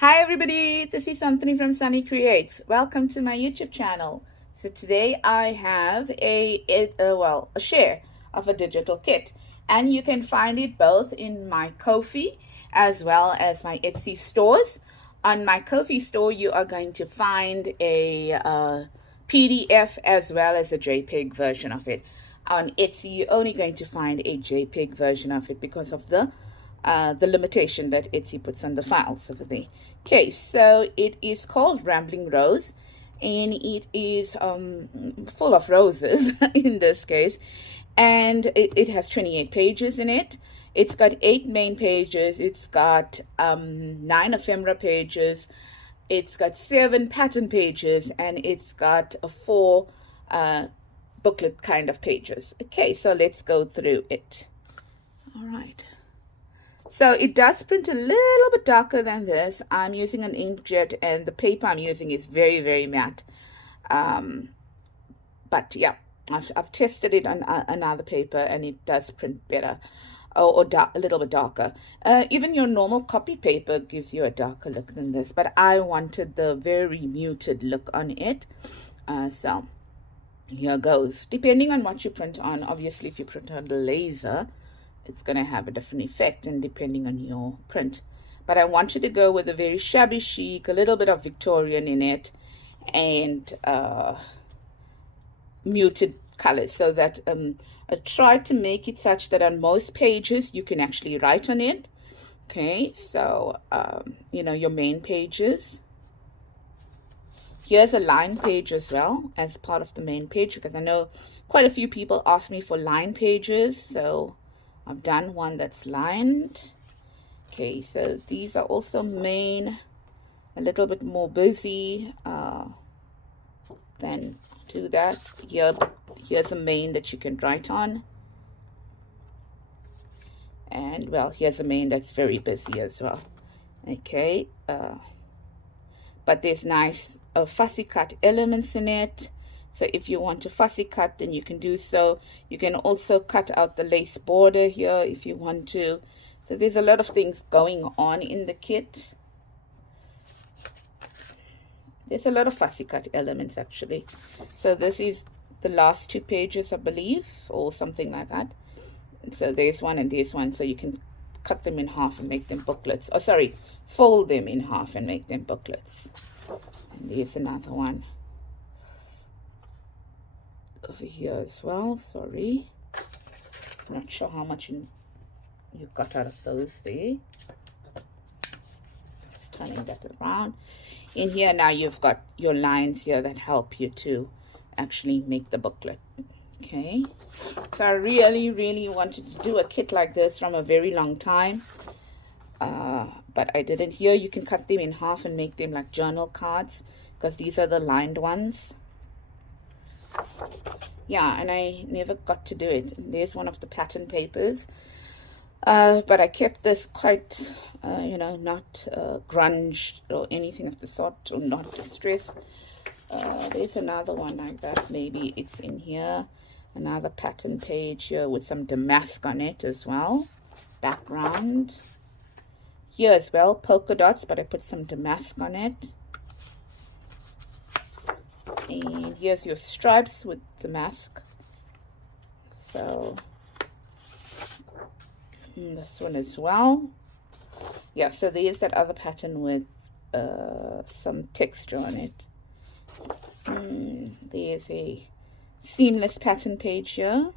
Hi everybody, this is Anthony from Sunny Creates. Welcome to my YouTube channel. So today I have a share of a digital kit, and you can find it both in my Kofi as well as my Etsy stores. On my Kofi store, you are going to find a PDF as well as a JPEG version of it. On Etsy, you're only going to find a JPEG version of it because of the limitation that Etsy puts on the files over there. Okay, so it is called Rambling Rose, and it is full of roses in this case, and it has 28 pages in it. It's got 8 main pages, it's got 9 ephemera pages, it's got 7 pattern pages, and it's got 4 booklet kind of pages. Okay, so let's go through it. All right. So it does print a little bit darker than this. I'm using an inkjet, and the paper I'm using is very, very matte. But yeah, I've tested it on another paper, and it does print better, or a little bit darker. Even your normal copy paper gives you a darker look than this, but I wanted the very muted look on it. So here goes. Depending on what you print on, obviously if you print on the laser, it's going to have a different effect, and depending on your print. But I wanted to go with a very shabby chic, a little bit of Victorian in it, and muted colors, so that I tried to make it such that on most pages you can actually write on it. Okay, so you know, your main pages. Here's a line page as well as part of the main page, because I know quite a few people ask me for line pages, so I've done one that's lined. Okay, so these are also main, a little bit more busy than do that. Here's a main that you can write on. And well, here's a main that's very busy as well. Okay, but there's nice fussy cut elements in it. So if you want to fussy cut, then you can do so. You can also cut out the lace border here if you want to. So there's a lot of things going on in the kit. There's a lot of fussy cut elements actually. So this is the last 2 pages, I believe, or something like that. So there's one and there's one. So you can cut them in half and make them booklets. Oh, sorry, fold them in half and make them booklets. And there's another one over here as well. Sorry, I'm not sure how much you got out of those there. Just turning that around. In here now you've got your lines here that help you to actually make the booklet. Okay, so I really wanted to do a kit like this from a very long time, but I didn't. Here you can cut them in half and make them like journal cards, because these are the lined ones. Yeah, and I never got to do it. There's one of the pattern papers, but I kept this quite you know, not grunge or anything of the sort, or not distressed. There's another one like that. Maybe it's in here. Another pattern page here with some damask on it as well. Background here as well, polka dots, but I put some damask on it. And here's your stripes with damask. So this one as well. Yeah, so there's that other pattern with some texture on it. There's a seamless pattern page here,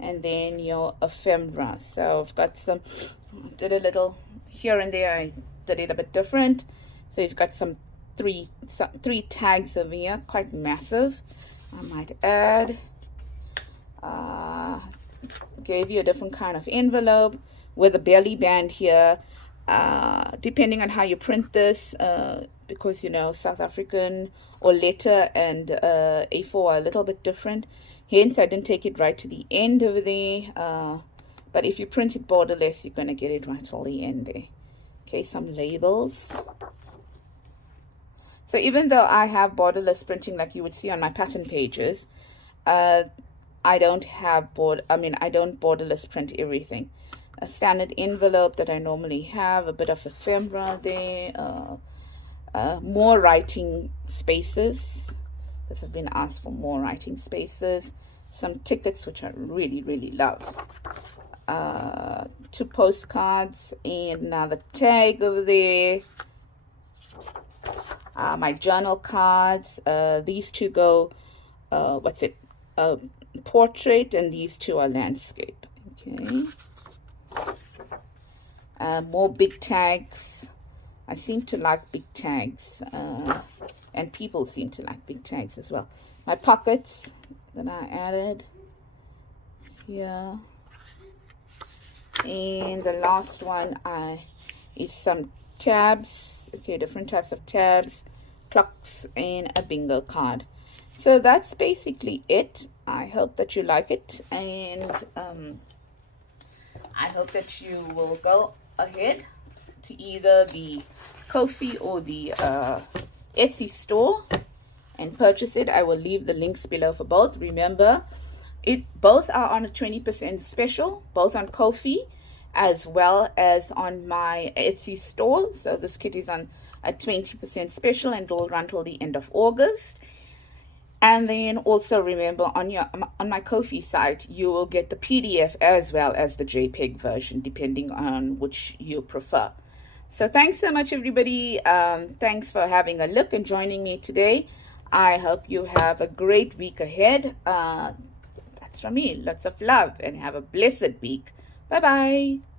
and then your ephemera. So I've got some, did a little here and there, I did it a bit different. So you've got some three tags over here, quite massive, I might add. Gave you a different kind of envelope with a belly band here, depending on how you print this, because you know, South African or letter and A4 are a little bit different, hence I didn't take it right to the end over there, but if you print it borderless, you're going to get it right till the end there. Okay, some labels. So even though I have borderless printing like you would see on my pattern pages, I don't have I don't borderless print everything. a standard envelope that I normally have, a bit of ephemera there, more writing spaces, because I've been asked for more writing spaces, some tickets, which I really, really love, 2 postcards, and another tag over there, my journal cards. These 2 go, portrait, and these 2 are landscape. Okay. More big tags. I seem to like big tags, and people seem to like big tags as well. My pockets that I added here, and the last one is some tabs. Okay, different types of tabs, clocks, and a bingo card. So that's basically it. I hope that you like it, and I hope that you will go ahead to either the Kofi or the Etsy store and purchase it. I will leave the links below for both. Remember, both are on a 20% special, both on Kofi as well as on my Etsy store. So this kit is on a 20% special and will run till the end of August. And then also remember, on my Kofi site, you will get the PDF as well as the JPEG version, depending on which you prefer. So thanks so much, everybody. Thanks for having a look and joining me today. I hope you have a great week ahead. That's from me. Lots of love, and have a blessed week. Bye-bye.